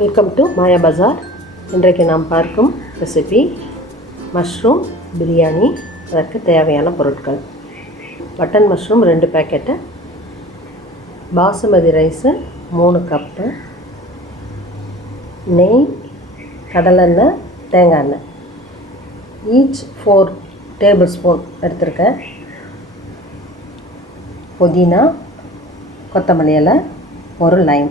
Welcome to மாயா பஜார். இன்றைக்கு நாம் பார்க்கும் ரெசிபி மஷ்ரூம் பிரியாணி. அதற்கு தேவையான பொருட்கள்: button mushroom 2 packet, basmati rice 3 cup, நெய், கடலெண்ணெய், தேங்காய் எண்ணெய் ஈச் 4 டேபிள்ஸ்பூன் எடுத்திருக்கேன். புதினா, கொத்தமல்லி இலை, 1 லைம்,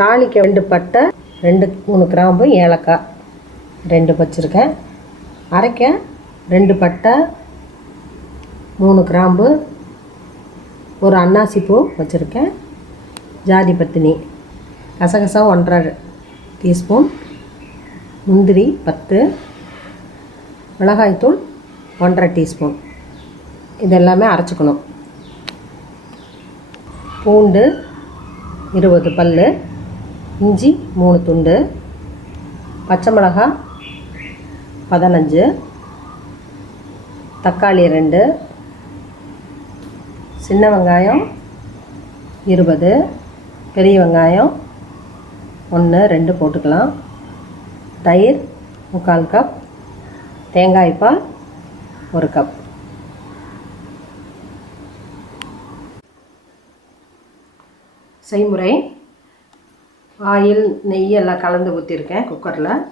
தாளிக்க 2 பட்டை, 2-3 கிராம்பு, ஏலக்காய் 2 வச்சுருக்கேன். அரைக்க 2 பட்டை, 3 கிராம்பு, 1 அன்னாசி பூ வச்சுருக்கேன். ஜாதி பத்தினி, கசகசா 1.5 டீஸ்பூன், முந்திரி 10, மிளகாய்த்தூள் 1.5 டீஸ்பூன். இதெல்லாமே அரைச்சிக்கணும். பூண்டு 20 பல், இஞ்சி 3 துண்டு, பச்சை மிளகாய் 15, தக்காளி 2, சின்ன வெங்காயம் 20, பெரிய வெங்காயம் 1-2 போட்டுக்கலாம். தயிர் 3/4 கப், தேங்காய் பால் 1 கப். செய்முறை: ஆயில், நெய் எல்லாம் கலந்து ஊற்றிருக்கேன். குக்கரில்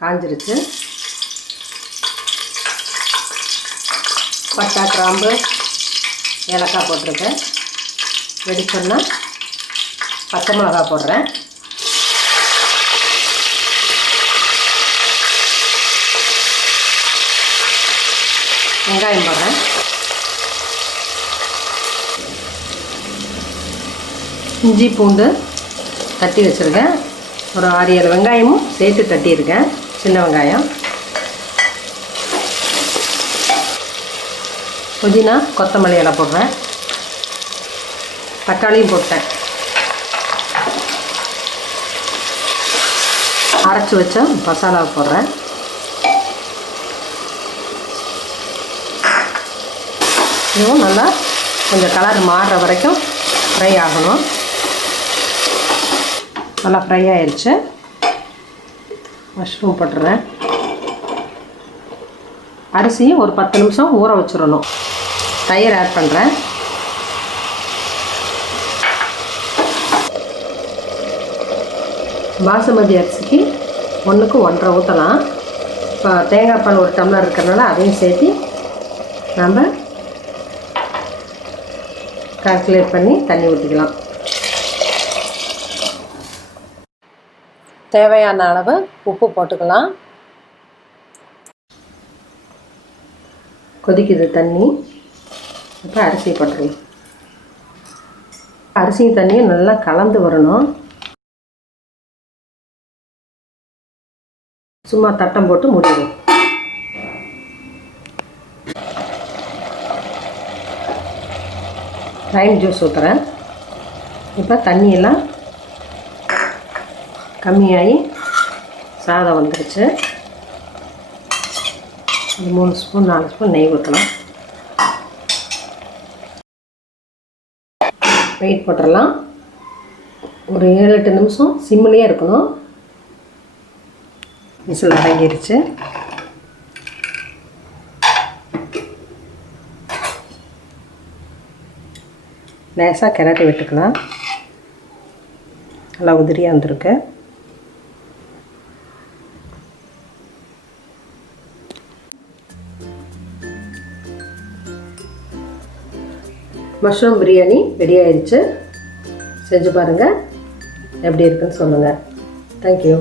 காஞ்சிருச்சு. பட்டை, கிராம்பு, ஏலக்காய் போட்டிருக்கேன். வெடிச்சோன்னா பச்சை மிளகாய் போடுறேன். வெங்காயம் போடுறேன். இஞ்சி பூண்டு தட்டி வச்சுருக்கேன். ஒரு 6-7 வெங்காயமும் சேர்த்து தட்டியிருக்கேன். சின்ன வெங்காயம், புதினா, கொத்தமல்லி இலை போடுறேன். தக்காளியும் போட்டேன். அரைச்சி வச்ச மசாலாவை போடுறேன். இதுவும் நல்லா கொஞ்சம் கலர் மாறுற வரைக்கும் ஃப்ரை ஆகணும். நல்லா ஃப்ரை ஆயிடுச்சு. மஷ்ரூம் போட்டுறேன். அரிசியும் ஒரு 10 நிமிஷம் ஊற வச்சிடணும். தயிர் ஆட் பண்ணுறேன். பாசுமதி அரிசிக்கு 1க்கு 1.5 ஊற்றலாம். இப்போ தேங்காய் பால் 1 டம்ளர் இருக்கிறதுனால அதையும் சேர்த்து நம்ம கால்குலேட் பண்ணி தண்ணி ஊற்றிக்கலாம். தேவையான அளவு உப்பு போட்டுக்கலாம். கொதிக்குது தண்ணி. இப்போ அரிசி போட்டுக்கலாம். அரிசியும் தண்ணியும் நல்லா கலந்து வரணும். சும்மா தட்டம் போட்டு மூடிடும். லைம் ஜூஸ் ஊற்றுறேன். இப்போ தண்ணியெல்லாம் கம்மியாகி சாதம் வந்துருச்சு. 3 ஸ்பூன் 4 ஸ்பூன் நெய் ஊற்றலாம். வெயிட் போட்டுடலாம். ஒரு 7-8 நிமிஷம் சிம்மிலே இருக்கணும். விசில் அடங்கிருச்சு. லேசாக கிளறி விட்டுக்கலாம். நல்லா உதிரியாக வந்திருக்கு. மஷ்ரூம் பிரியாணி ரெடி ஆயிடுச்சு. செஞ்சு பாருங்கள். எப்படி இருக்குன்னு சொல்லுங்கள். தேங்க்யூ.